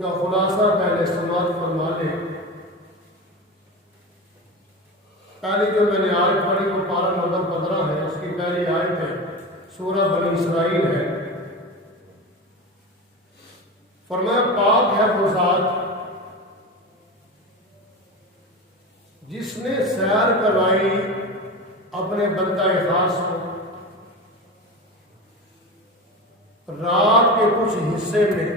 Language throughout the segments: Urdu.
ان کا خلاصہ پہلے سماعت فرما لیں۔ پہلی جو میں نے آیت پڑھی وہ پارہ نمبر 15 ہے، اس کی پہلی آیت ہے، سورہ بنی اسرائیل ہے۔ فرمایا پاک ہے وہ ذات جس نے سیر کروائی اپنے بندہ خاص کو رات کے کچھ حصے میں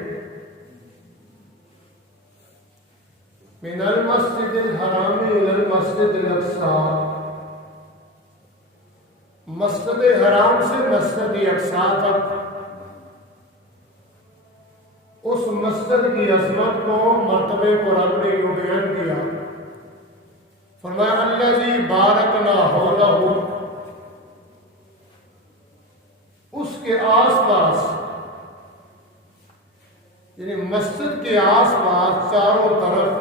من المسجد الحرام الى المسجد الاقصی، مسجد حرام سے مسجد اقصی تک اس مسجد کی عظمت کو، مرتبے کو رب نے یوں بیان کیا۔ فرمایا الذی بارکنا حولہ، اس کے آس پاس یعنی مسجد کے آس پاس چاروں طرف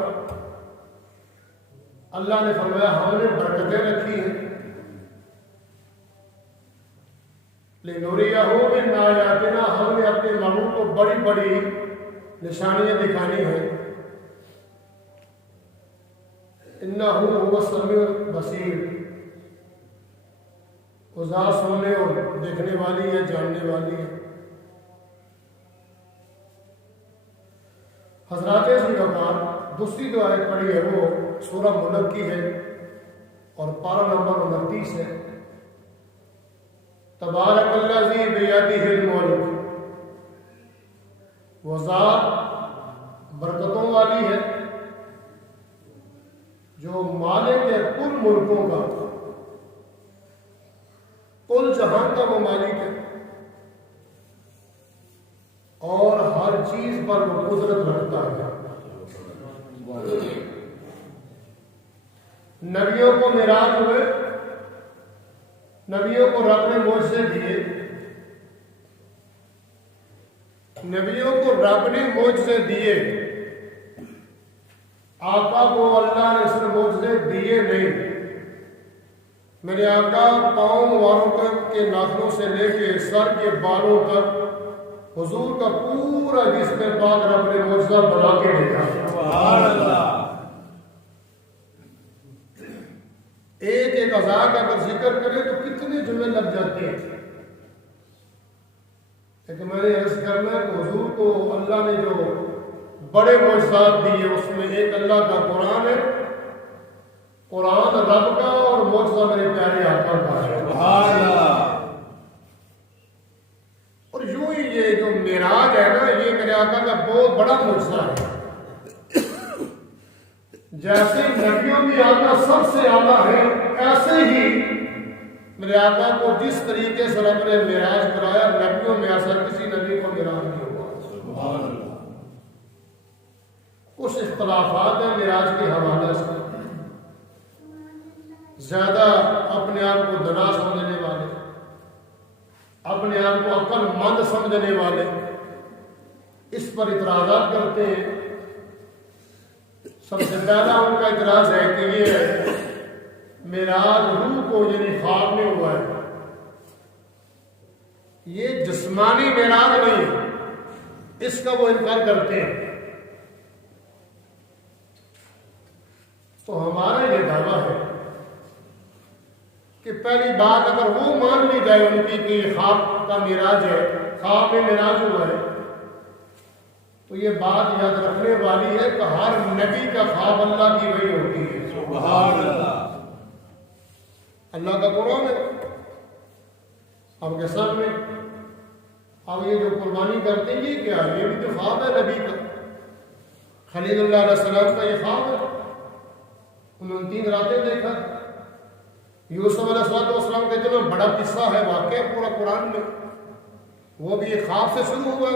اللہ نے فرمایا ہم نے برکتیں رکھی ہیں، لِنُرِيَهُ مِنْ آیاتنا، ہم نے اپنے معبود کو بڑی بڑی نشانیاں دکھانی ہیں۔ اِنَّهُ هُوَ السَّمِيعُ الْبَصِيرُ، وہ ذات سننے اور دیکھنے والی ہے، جاننے والی ہے۔ حضرات ذوالجلال دوسری جو آیت پڑھی ہے وہ سورہ ملک کی ہے اور پارہ نمبر 29 ہے۔ تبارک الذی بیدہ الملک، وہ ذات برکتوں والی ہے جو مالک ہے کل ملکوں کا، کل جہان کا وہ مالک ہے اور ہر چیز پر وہ قدرت رکھتا ہے۔ نبیوں کو معراج ہوئے، نبیوں کو رب نے معجزے دیے، نبیوں کو رب نے معجزے دیے، آقا کو اللہ نے اس نے معجزے دیے نہیں۔ میرے آقا پاؤں والوں کے ناخنوں سے لے کے سر کے بالوں تک حضور کا پورا جسم پاک رب نے معجزہ بنا کے دیا۔ سبحان اللہ۔ ایک ایک اعضاء کا اگر ذکر کرے تو کتنے جملے لگ جاتے ہیں، لیکن میں نے عرض کرنا ہے کہ حضور کو اللہ نے جو بڑے معجزات دیے اس میں ایک اللہ کا قرآن ہے، قرآن رب کا، اور معجزہ میرے پیارے آقا کا ہے۔ سبحان اللہ۔ اور یوں ہی یہ جو معراج ہے نا، یہ میرے آقا کا بہت بڑا معجزہ ہے۔ جیسے نبیوں کی آقا سب سے اعلیٰ ہے، ایسے ہی میرے آقا کو جس طریقے سے رب نے معراج کرایا، نبیوں میں ایسا کسی نبی کو معراج نہیں ہوا۔ سبحان اللہ۔ کچھ اختلافات ہیں معراج کے حوالے سے، زیادہ اپنے آپ کو دنا سمجھنے والے، اپنے آپ کو عقل مند سمجھنے والے اس پر اعتراضات کرتے ہیں۔ سب سے پہلا ان کا اعتراض ہے کہ یہ معراج روح کو یعنی خواب میں ہوا ہے، یہ جسمانی معراج نہیں ہے، اس کا وہ انکار کرتے ہیں۔ تو ہمارا یہ دعویٰ ہے کہ پہلی بات اگر وہ مان لی جائے ان کی کہ یہ خواب کا معراج ہے، خواب میں معراج ہوا ہے، تو یہ بات یاد رکھنے والی ہے کہ ہر نبی کا خواب اللہ کی وحی ہوتی ہے۔ سبحان اللہ۔ اللہ کا قرآن ہے آپ کے سامنے، اب یہ جو قربانی کرتے ہیں یہ کیا ہے؟ یہ بھی تو خواب ہے نبی کا۔ خلیل اللہ علیہ السلام کا یہ خواب ہے، انہوں نے 3 راتیں دیکھا۔ یوسف علیہ السلام کا اتنا بڑا قصہ ہے، واقعہ پورا قرآن میں، وہ بھی ایک خواب سے شروع ہوا۔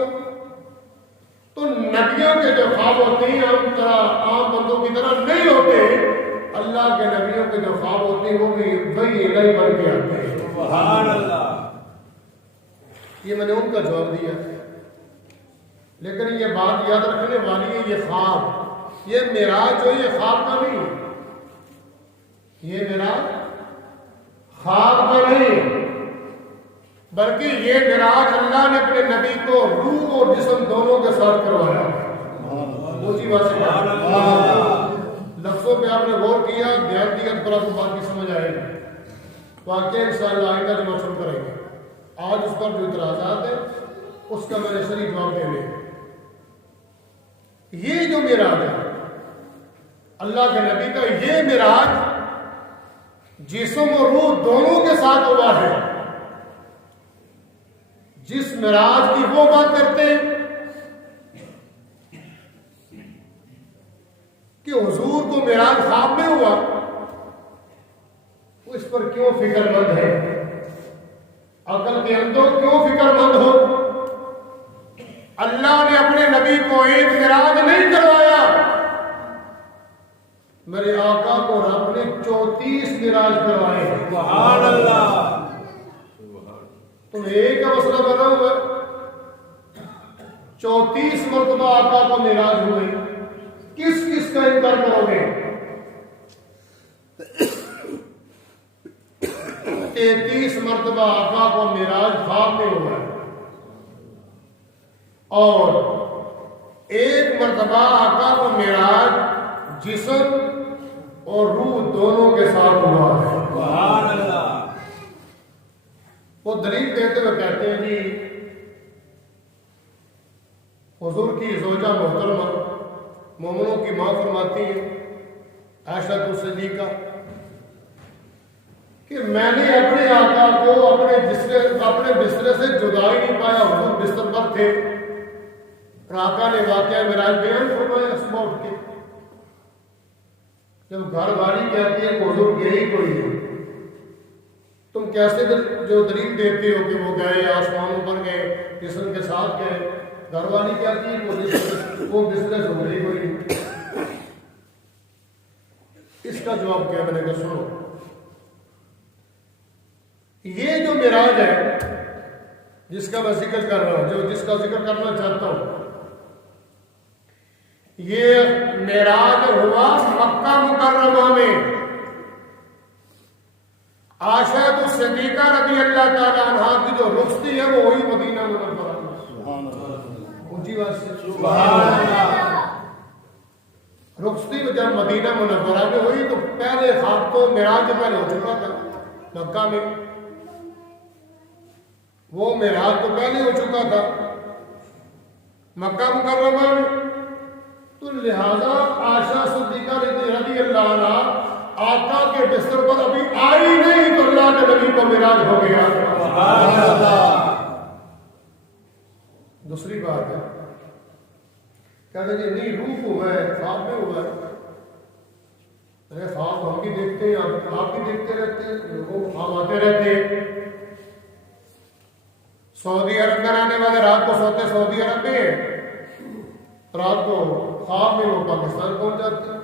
تو نبیوں کے جو خواب ہوتے ہیں عام بندوں کی طرح نہیں ہوتے، اللہ کے نبیوں کے جو خواب ہوتے ہیں وہ بھی وہی الہی بن کے آتے ہیں۔ سبحان اللہ۔ یہ میں نے ان کا جواب دیا، لیکن یہ بات یاد رکھنے والی ہے، یہ خواب، یہ معراج جو یہ خواب کا نہیں، یہ معراج خواب کا نہیں، بلکہ یہ معراج اللہ نے اپنے نبی کو روح اور جسم دونوں کے ساتھ کروایا۔ واقعہ انشاءاللہ آئندہ جمعہ شروع کریں گے. آج اس پر جو اعتراضات ہیں اس کا میں نے صحیح جواب دینے. یہ جو معراج ہے اللہ کے نبی کا، یہ معراج جسم اور روح دونوں کے ساتھ ہوا ہے. جس معراج کی وہ بات کرتے ہیں کہ حضور کو معراج خواب میں ہوا، وہ اس پر کیوں فکر مند ہے؟ عقل کے اندر کیوں فکر مند ہو؟ اللہ نے اپنے نبی کو ایک معراج نہیں کروایا، میرے آقا کو رب نے 34 معراج کروائے ہیں. سبحان اللہ. تم ایک کا مسئلہ بنا ہوا 34 مرتبہ آقا کو معراج ہوئے. کس کس کا انکار کرو گے؟ 33 مرتبہ آقا کو معراج خواب میں ہوا ہے، اور ایک مرتبہ آقا کو معراج جسم اور روح دونوں کے ساتھ ہوا ہے. سبحان اللہ. وہ دلیل دیتے ہوئے کہتے ہیں جی حضور کی زوجہ محترمہ مومنوں کی ماں فرماتی ہیں عائشہ صدیقہ کہ میں نے اپنے آقا کو اپنے بستر سے جدائی نہیں پایا. حضور بستر پر تھے اور آقا نے واقعہ معراج بیان فرمایا صبح اٹھ کے. جب گھر والی کہتی ہے کہ حضور یہی کوئی ہے، تم کیسے جو دلیل دیتے ہو کہ وہ گئے آسمانوں پر گئے جسم کے ساتھ گئے؟ گھر والی کہتی ہے وہ بزنس ہو گئی کوئی نہیں. اس کا جواب کیا؟ میں نے کہا سنو، یہ جو معراج ہے جس کا میں ذکر کر رہا ہوں، جس کا ذکر کرنا چاہتا ہوں، یہ معراج ہوا مکہ مکرمہ میں. عائشہ صدیقہ رضی اللہ تعالیٰ عنہا کی جو رخصتی ہے وہ وہی مدینہ منورہ میں. اونچی بات سے سبحان اللہ. رخصتی جب مدینہ منورہ میں ہوئی تو پہلے خواب تو معراج پہلے ہو چکا تھا مکہ میں، وہ معراج تو پہلے ہو چکا تھا مکہ مکرمہ میں. تو لہذا عائشہ صدیقہ رضی اللہ عنہ آقا کے بستر پر ابھی آئی نہیں تو اللہ کے نبی کو معراج ہو گیا. سبحان اللہ. دوسری بات ہے کہتے ہیں نہیں روح ہوا ہے، خواب میں ہوا ہے. ارے خواب ہم بھی دیکھتے ہیں، آپ بھی دیکھتے رہتے ہیں، لوگوں خواب آتے رہتے ہیں. سعودی عرب میں رہنے والے رات کو سوتے سعودی عرب میں، رات کو خواب میں وہ پاکستان پہنچ جاتے ہیں.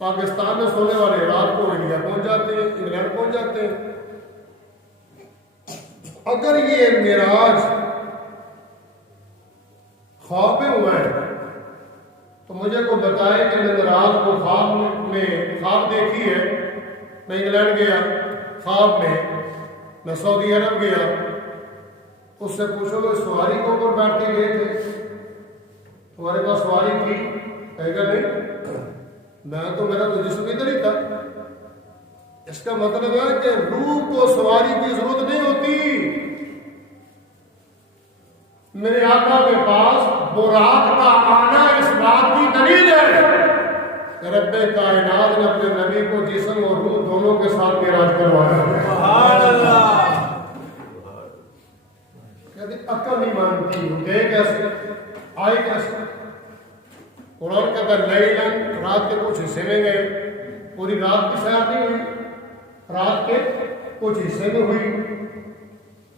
پاکستان میں سونے والے رات کو انڈیا پہنچ جاتے ہیں، انگلینڈ پہنچ جاتے ہیں. اگر یہ معراج خواب میں ہوا ہے تو مجھے کو بتائے کہ میں نے رات کو خواب دیکھی ہے، میں انگلینڈ گیا خواب میں سعودی عرب گیا. اس سے پوچھو کہ سواری کو اوپر بیٹھ کے گئے تھے، تمہارے پاس سواری تھی؟ کہے گا نہیں، میرا تو جسم ادھر ہی تھا. اس کا مطلب ہے کہ روح کو سواری کی ضرورت نہیں ہوتی. میرے آقا کے پاس براق کا آنا اس بات کی دلیل ہے کہ رب کائنات نے اپنے نبی کو جسم اور روح دونوں کے ساتھ معراج کروایا. سبحان اللہ. کہتے عقل نہیں مانتی، گئے کیسے، آئے کیسے؟ قرآن کہتا ہے لیلاً، رات کے کچھ حصے میں گئے، پوری رات کی سیر نہیں ہوئی، رات کے کچھ حصے میں ہوئی.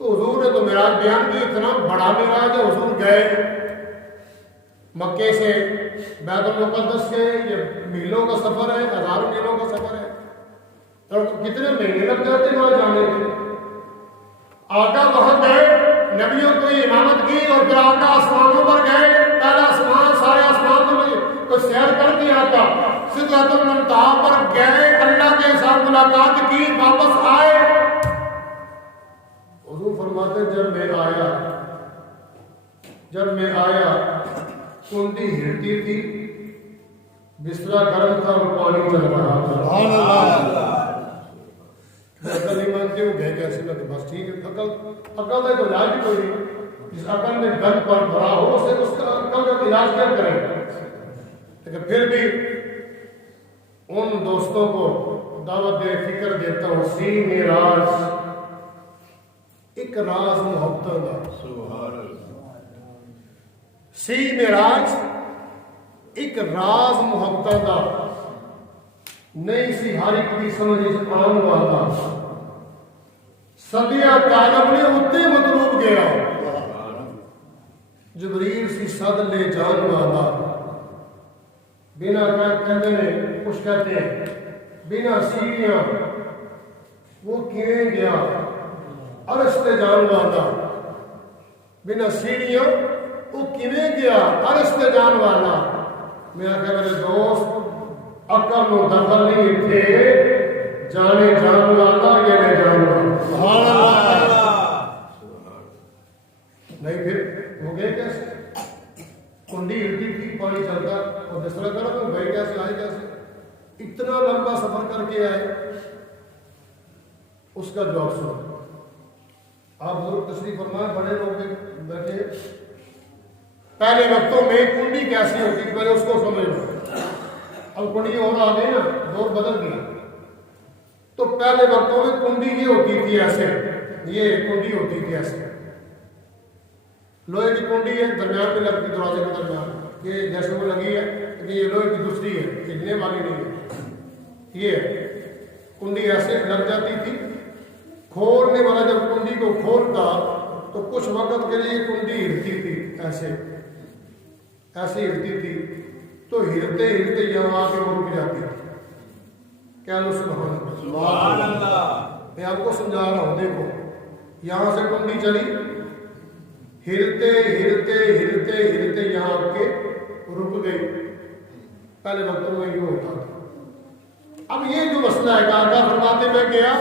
تو حضور نے تو معراج بیان کی، اتنا بڑا معراج ہے. حضور گئے مکے سے بیت المقدس کے، یہ میلوں کا سفر ہے، ہزاروں میلوں کا سفر ہے، اور کتنے مہینے لگ جاتے وہاں جانے کے. آقا وہاں گئے، نبیوں کو امامت کی، اور پھر آقا آسمانوں پر گئے. پہلا آسمان، سارے آسمان کو سیر کر کے آقا سدرۃ المنتہا پر گئے، اللہ کے ساتھ ملاقات کی، واپس آئے. حضور فرماتے جب میں آیا کنڈی ہلتی تھی، بستر گرم تھا اور پانی چل رہا تھا. عقل نہیں مانتے وہ گئے کیسے لگے بس ٹھیک ہے عقل کا تو علاج بھی کوئی نہیں جس عقل میں گند پر بھرا ہو اسے اس کا عقل کا علاج کیا کریں لیکن پھر بھی ان دوستوں کو دعوت دے فکر دیتا ہوں سی میراج ایک راز محبتوں کا سی میراج ایک راز محبتوں کا نہیں سی ہر ایک کی سمجھ آن والا صدیہ طالب نے اتنے مطلوب گیا جبریل سی صد لے جان والا بنا کہتے ہیں کچھ کہتے ہیں بنا سیڑھیاں وہ کیوں گیا عرش تے جان والا بنا سیڑھیاں وہ کیوں گیا عرش تے جان والا میرا کہ میرے دوست عقل نو دخل نہیں تھے جانے جان والا یہ لے جان والا نہیں پھر ہو گئے کیسے کنڈی ہلتی تھی پانی چلتا اور جس طرح کرو تو گئے کیسے آئے کیسے اتنا لمبا سفر کر کے آئے اس کا جواب سنو آپ ضرور تشریف فرمائیں بڑے لوگ بیٹھے پہلے وقتوں میں کنڈی کیسی ہوتی تھی پہلے اس کو سمجھ لو اب کنڈی اور آ گئی نا دور بدل گیا تو پہلے وقتوں میں کنڈی یہ ہوتی تھی ایسے یہ کنڈی ہوتی تھی ایسے لوہے کی کنڈی ہے درمیان میں لگتی دروازے کے درمیان یہ جیسے وہ لگی ہے لیکن یہ لوہے کی دوسری ہے کھینچنے والی نہیں ہے یہ کنڈی ایسے لگ جاتی تھی کھولنے والا جب کنڈی کو کھولتا تو کچھ وقت کے لیے کنڈی ہلتی تھی ایسے ایسے ہلتی تھی تو ہلتے ہلتے یہاں آ کے وہ رک جاتی تھی کیا لو سبحان اللہ میں آپ کو سمجھا رہا ہوں دیکھو یہاں سے کنڈی چلی ہلتے ہلتے ہلتے ہلتے یہاں آ کے رک گئی پہلے وقتوں میں یہ ہوتا تھا اب یہ جو مسئلہ ہے آقا فرماتے میں گیا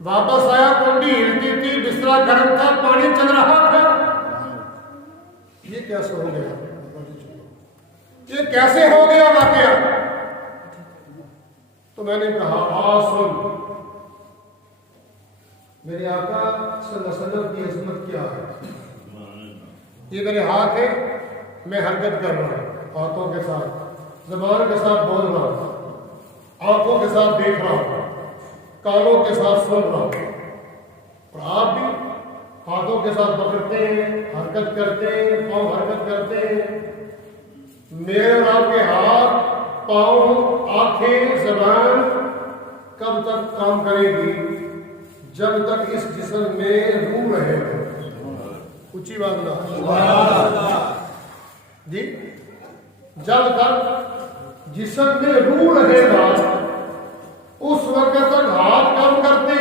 واپس آیا کنڈی ہلتی تھی بسترا گرم تھا پانی چل رہا تھا یہ کیسے ہو گیا یہ کیسے ہو گیا واقعہ تو میں نے کہا سن میرے آقا صلی اللہ علیہ وسلم کی عظمت کیا ہے یہ میرے ہاتھ ہے میں حرکت کر رہا ہوں ہاتھوں کے ساتھ زبان کے ساتھ بول رہا ہوں آنکھوں کے ساتھ دیکھ رہا ہوں کانوں کے ساتھ سن رہا ہوں اور آپ بھی ہاتھوں کے ساتھ پکڑتے ہیں حرکت کرتے ہیں پاؤں حرکت کرتے ہیں میرے اور آپ کے ہاتھ پاؤں آنکھیں زبان کب تک کام کرے گی جب تک اس جسم میں روح رہے گا اونچی بات نہ جی جب تک جسم میں روح رہے گا اس وقت تک ہاتھ کام کرتے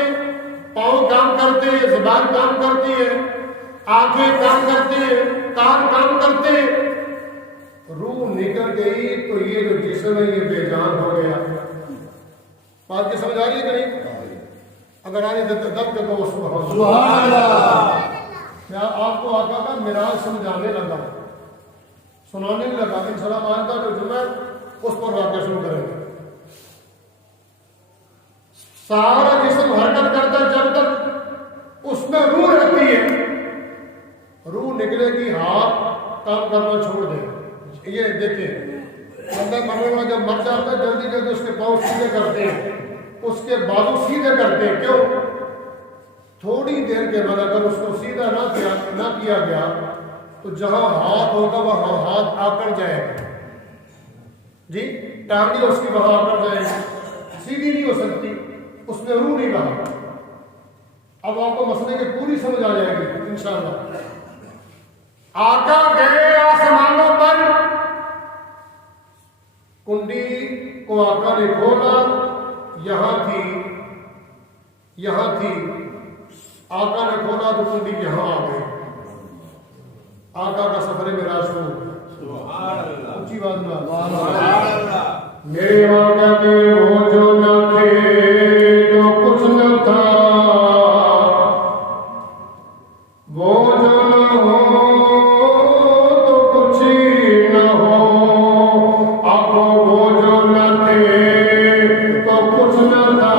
پاؤں کام کرتے زبان کام کرتی ہے آنکھیں کام کرتے کان کام کرتے روح نکل گئی تو یہ جو جسم ہے یہ بے جان ہو گیا بات کی سمجھ آ رہی ہے کہ نہیں اگر آنے دیتے دب کے تو سبحان اللہ میں آپ کو آقا کا میراث سمجھانے لگا سنانے لگا انشاءاللہ مانتا جو جمعہ اس پر واقعہ شروع کریں گے سارا جسم حرکت کرتا ہے جب تک اس میں روح رہتی ہے روح نکلے گی ہاتھ کام کرنا چھوڑ دے یہ دیکھیں بندہ مرنے والا جب مر جاتا ہے جلدی جلدی اس کے پاؤں سیدھے کرتے ہیں اس کے بازو سیدھے کرتے ہیں کیوں تھوڑی دیر کے بعد اگر اس کو سیدھا نہ کیا گیا تو جہاں ہاتھ ہوگا وہاں ہاتھ آکڑ جائے گا جی ٹانگی اس کی وہاں آکڑ جائے گی سیدھی نہیں ہو سکتی اس میں روح نہیں رہا اب آپ کو مسئلے کی پوری سمجھ آ جائے گی انشاءاللہ آقا گئے آسمانوں پر کنڈی کو آقا نے کھولا یہاں تھی آقا نے کھولا تو کنڈی یہاں آ گئی آقا کا سفر معراج شروع اونچی بات نہ میرے آقا کے وہ جو نہ تھے جو کچھ نہ تھا وہ جو نہ ہو تو کچھ ہی نہ ہو آپ وہ جو نہ تھے تو کچھ نہ تھا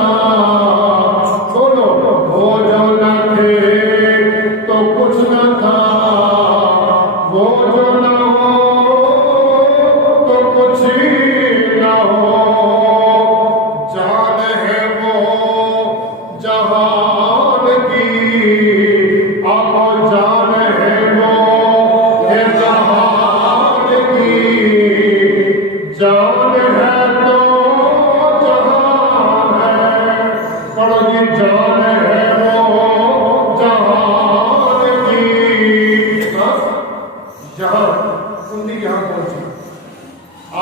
وہ جو نہ ہو تو کچھ نہ ہو، جان ہے وہ جہان کی، آقا جان ہے وہ یہ جہان کی، جان ہے تو جہان ہے، پڑھو جی جان ہے وہ جہان کی، جہاں کنڈی یہاں پہنچی،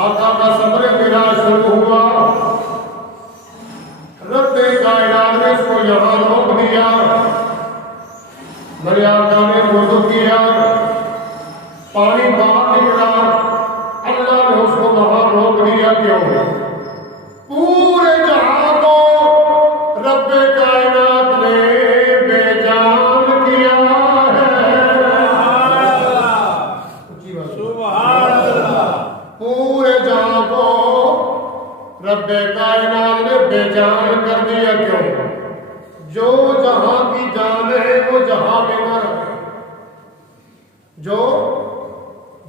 آقا کا سفر معراج شروع ہوا، رب کائنات نے اس کو یہاں روک دیا، میرے آقا نے وضو کیا، پانی باہر نکلا، اللہ نے اس کو وہاں روک دیا، کیوں؟ پورے جہاں کو رب کائنات نے بے جان کیا ہے، سبحان اللہ، پورے جہاں کو رب کائنات نے بے جان کر دیا، کیوں؟ جو جہاں کی جان ہے وہ جہاں میں نہ رہے، جو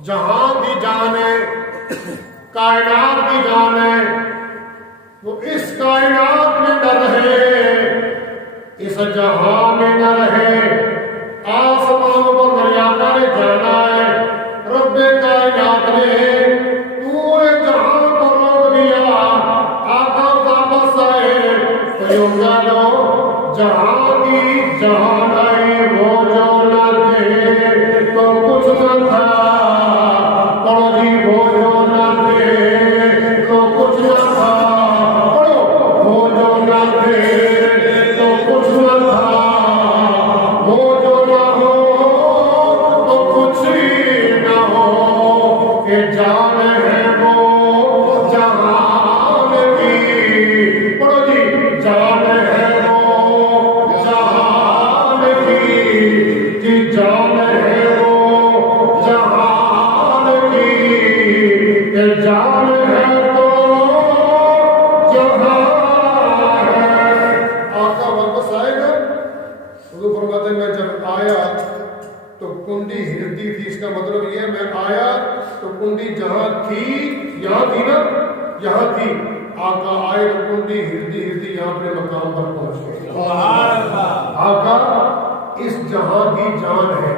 جہاں کی جان ہے، کائنات کی جان ہے، وہ اس کائنات میں نہ رہے، اس جہاں میں نہ رہے، آسمانوں پر میرے آقا نے جانا ہے، رب کائنات نے پورے جہاں کو روک دیا، آقا واپس آئے، تو یوں جانو جہاں کی جہان آئی، وہ جو نہ تھے تو کچھ نہ تھا، پڑھو جی وہ جو نہ تھے تو کچھ نہ تھا، پڑھو وہ جو نہ تھے تو کچھ نہ تھا، وہ جو نہ ہو تو کچھ نہ ہو، کہ جان ہے وہ جہان کی، پڑھو جی جان ہے وہ جہان کی، جی جان ہے وہ جہان کی، کہ جان ہے تو جہان ہے۔ آقا واپس آئے گا، حضور فرماتے ہیں میں جب آیا تو کنڈی ہلتی تھی، اس کا مطلب یہ ہے میں آیا تو کنڈی جہاں تھی، یہاں تھی نا، یہاں تھی، آقا آئے تو کنڈی ہلتی ہلتی یہاں اپنے مقام پر پہنچ گئی، آقا اس جہاں کی جان ہے،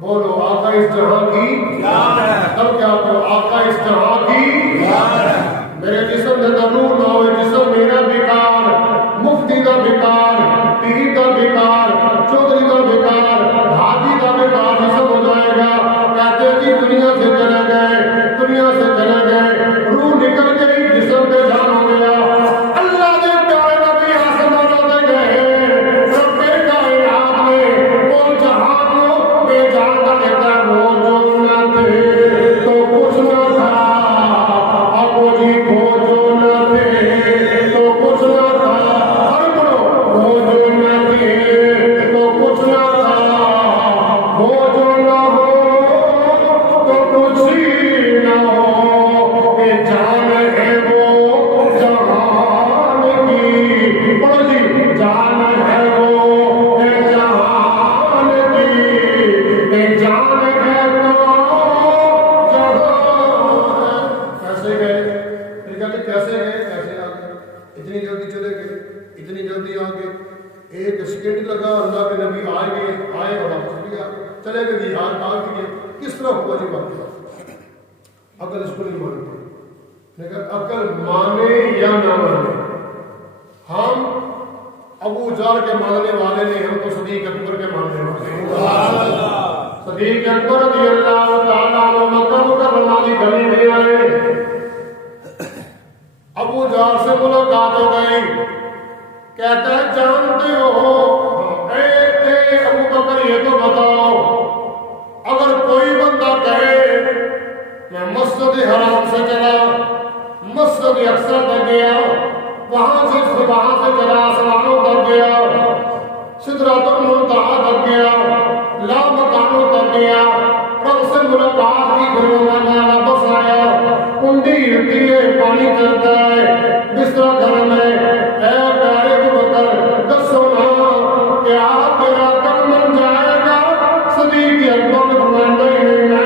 بولو آقا اس جہاں کی جان ہے، تب کیا کرو آقا اس جہاں کی جان ہے، میرے جسم میں نور نہ ہوئے، جسم میرا بیکار، مفتی کا بیکار، پیر کا بیکار، چودھری کا بیکار، حاجی کا بیکار جسم ہو جائے گا، کہتے ہیں کہ دنیا سے چلے گئے، دنیا سے چلے گئے، روح نکل گئی، جسم پہ جان ہو گیا، اللہ نے پیارے نبی آسمانوں سے گئے، رب کائنات نے وہ جہاں کو بے جان کر دیتا ہے، وہ جو نہ تھے تو کچھ نہ تھا، اب وہ جی وہ جو نہ تھے تو کچھ نہ تھا، ہر بڑھو وہ جو نہ تھے تو کچھ نہ تھا، وہ جو نہ ہو تو کچھ نہ ہو، کہ جان ہے وہ جہان کی، پڑھو جی جان ہے وہ جہان کی، کہ جان ہے تو جہان ہے۔ کیسے گئے؟ پھر کہتے کیسے گئے؟ کیسے آ گئے؟ اتنی جلدی چلے گئے، اتنی جلدی آ گئے، ایک سیکنڈ لگا، اللہ کے نبی آئے گئے، آئے اور واپس بھی آ گئے، چلے گئے جی ہاتھ آ گئے، کس طرح ہوا جی واقعہ؟ عقل اس کو نہیں مانتی، لیکن عقل مانے یا نہ مانے، ہم ابو جہل کے ماننے والے نہیں، ہم تو صدیق اکبر کے ماننے والے ہیں، صدیق اکبر رضی اللہ تعالیٰ عنہ مکہ مکرمہ کی گلی میں آئے، ابو جہل سے ملاقات ہو گئی، کہتا ہے جانتے ہو اے ابو بکر یہ تو بتاؤ، اگر کوئی بندہ کہے میں مسجد حرام سے چلا، مسجد اقصی تک گیا، وہاں سے چلا آسمانوں تک گیا، سدرۃ المنتہا تک گیا، لامکانوں تک گیا، رب سے ملاقات کی، گھر واپس آیا، کنڈی ہلتی ہے، پانی چلتا ہے، بستر گھر میں، اے پیارے ابو بکر دسو نا کیا تیرا کم بن جائے گا؟ صدیق اکبر نے فرمایا نہیں، میں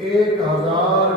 1000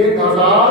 1000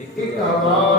1000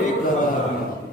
1000।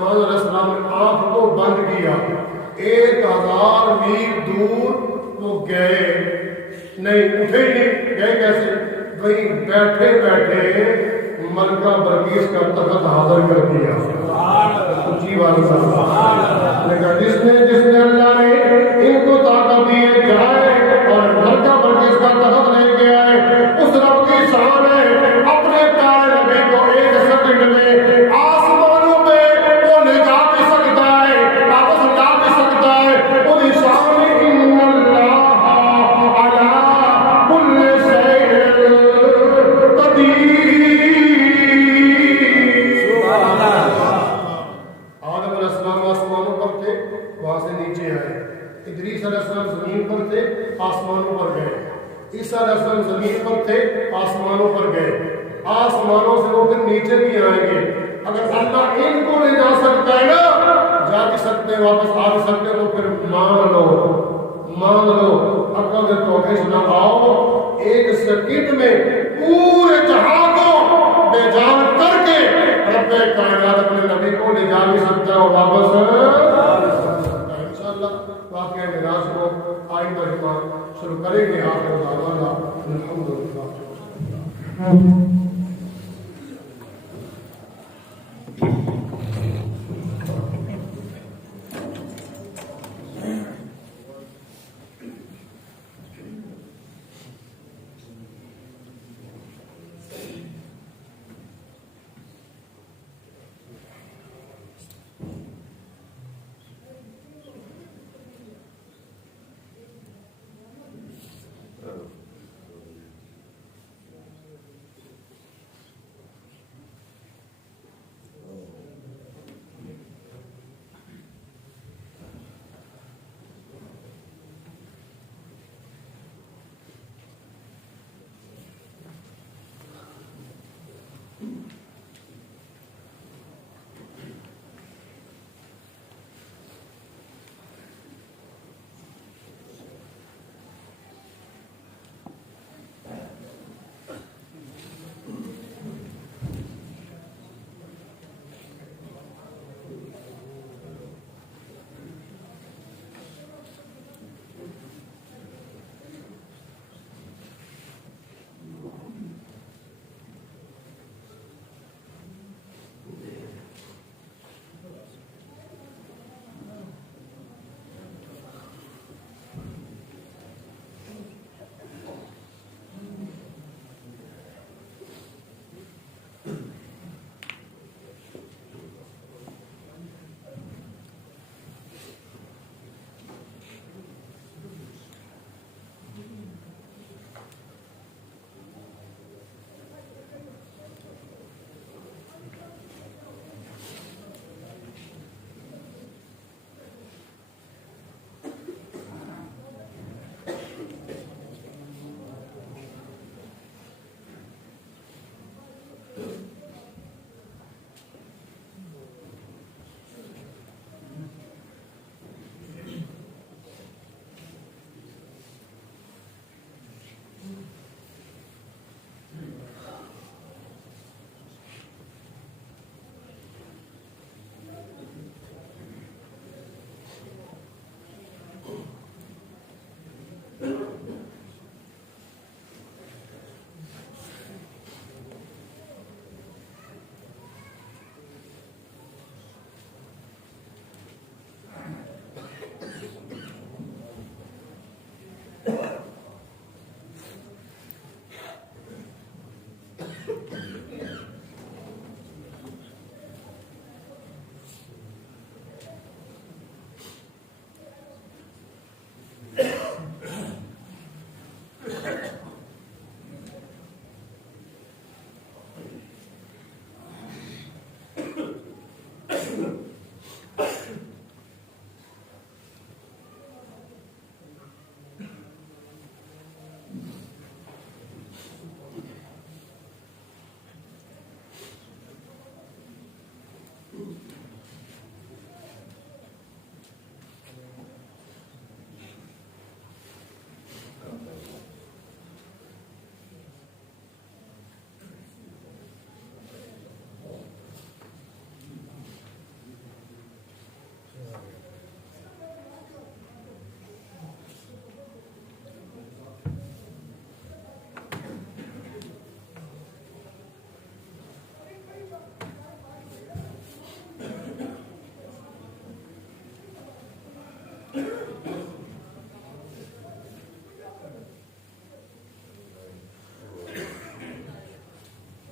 سلیمان علیہ السلام نے آنکھ کو بند کیا، 1000 میل دور وہ گئے، نہیں اٹھے ہی نہیں، گئے کیسے؟ وہیں بیٹھے بیٹھے ملکہ بلقیس کا تخت حاضر کر دیا۔ اونچی بات ہے، جس نے اللہ نے ان کو طاقت دی ہے جائے اور ملکہ بلقیس کا تخت لے کے آئے، اس رب کی شان ہے اپنے پیارے نبی کو 1 سیکنڈ میں آسمانوں پہ وہ لے جا بھی سکتا ہے، واپس لا بھی سکتا ہے۔ وہ شان ان اللہ علی کل شیء قدیر۔ آدم علیہ السلام آسمانوں پر تھے، وہاں سے نیچے آئے، ادریس علیہ السلام زمین پر تھے، آسمانوں پر گئے، عیسیٰ علیہ السلام زمین پر تھے، آسمانوں پر گئے، آسمانوں سے وہ پھر نیچے بھی آئیں گے۔ اگر اللہ ان کو لے جا سکتا ہے نا، جا بھی سکتے ہیں، واپس آ بھی سکتے ہیں، تو پھر مان لو عقل سے توحید نہ آؤ، 1 سیکنڈ میں پورے جہاں کو بے جان کر کے رب کائنات اپنے نبی کو لے جا بھی سکتا ہے اور واپس انشاءاللہ واقعہ معراج کو آئندہ جمعہ شروع کریں گے۔ آخر دعوانا الحمدللہ۔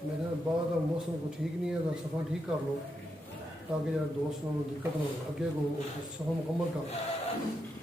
میرے بعد موسم کو ٹھیک نہیں ہے، صفحہ ٹھیک کر لو تاکہ دوست دقت نہ ہو، اگے کو صفحہ مکمل کر لو۔